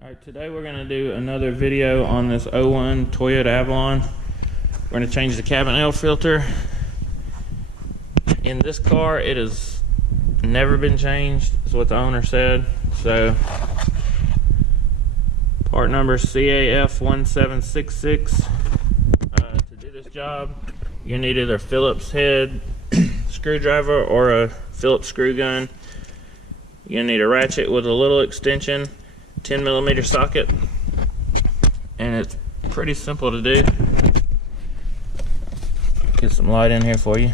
Alright, today we're going to do another video on this 01 Toyota Avalon. We're going to change the cabin air filter. In this car, it has never been changed, is what the owner said. So, part number CAF1766. To do this job, you need either a Phillips head screwdriver or a Phillips screw gun. You're going to need a ratchet with a little extension, 10mm socket, and it's pretty simple to do. Get some light in here for you.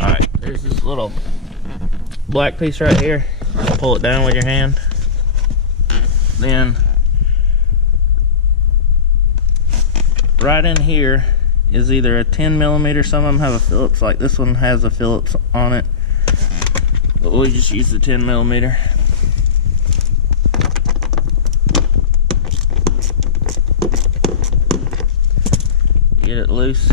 Alright, there's this little black piece right here. Pull it down with your hand. Then right in here is either a 10mm, some of them have a Phillips, like this one has a Phillips on it, but we'll just use the 10mm. Get it loose.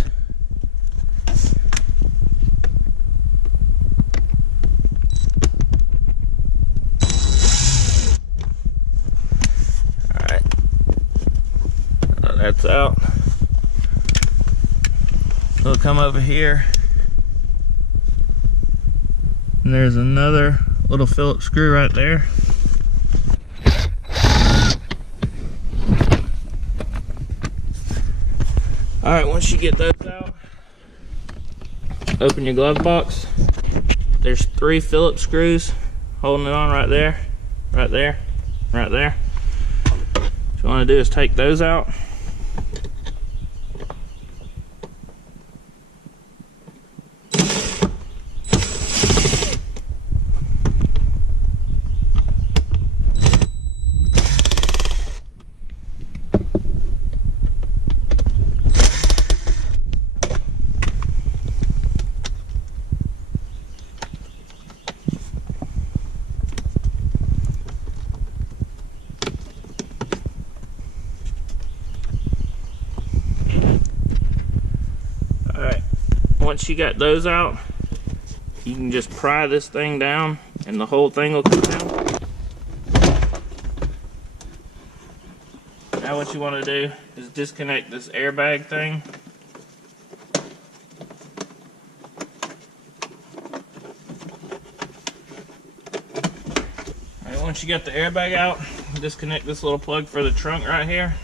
Alright, that's out. We'll come over here, and there's another little Phillips screw right there. Alright, once you get those out, open your glove box. There's 3 Phillips screws holding it on right there, right there, right there. What you want to do is take those out. Once you got those out, you can just pry this thing down and the whole thing will come down. Now what you want to do is disconnect this airbag thing. Alright, once you got the airbag out, disconnect this little plug for the trunk right here.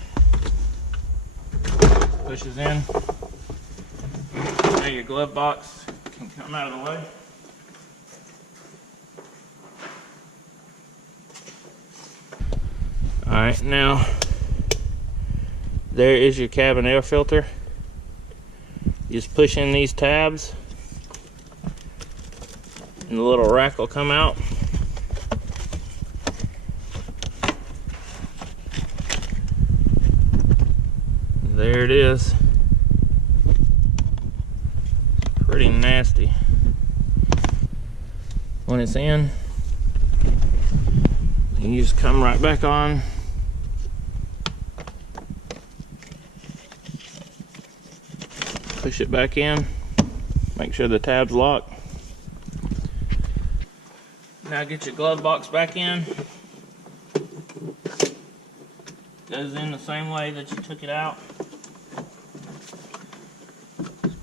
Pushes in. Now your glove box can come out of the way. Alright, now there is your cabin air filter. You just push in these tabs and the little rack will come out. There it is. Pretty nasty. When it's in, you just come right back on. Push it back in. Make sure the tab's locked. Now get your glove box back in. Goes in the same way that you took it out.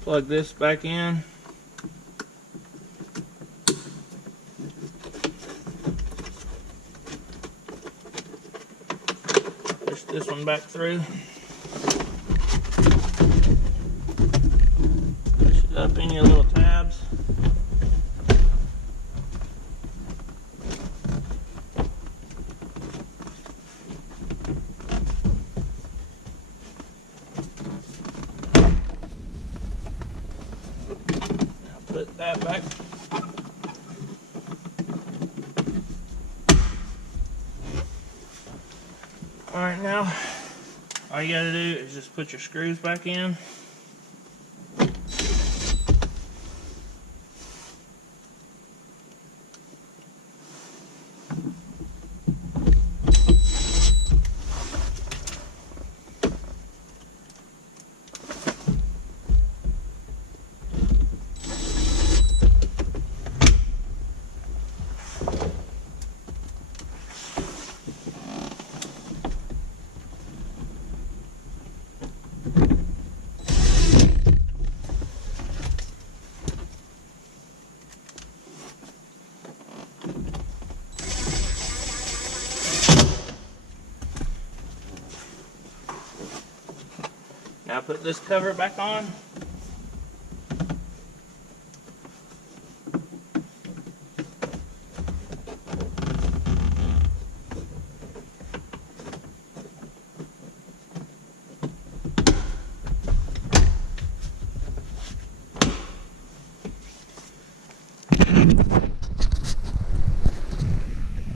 Plug this back in. Push this one back through. Push it up in your little tabs. Put that back. Alright, now all you gotta do is just put your screws back in. Now put this cover back on.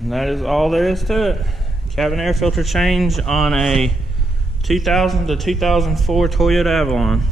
And that is all there is to it. Cabin air filter change on a 2000 to 2004 Toyota Avalon.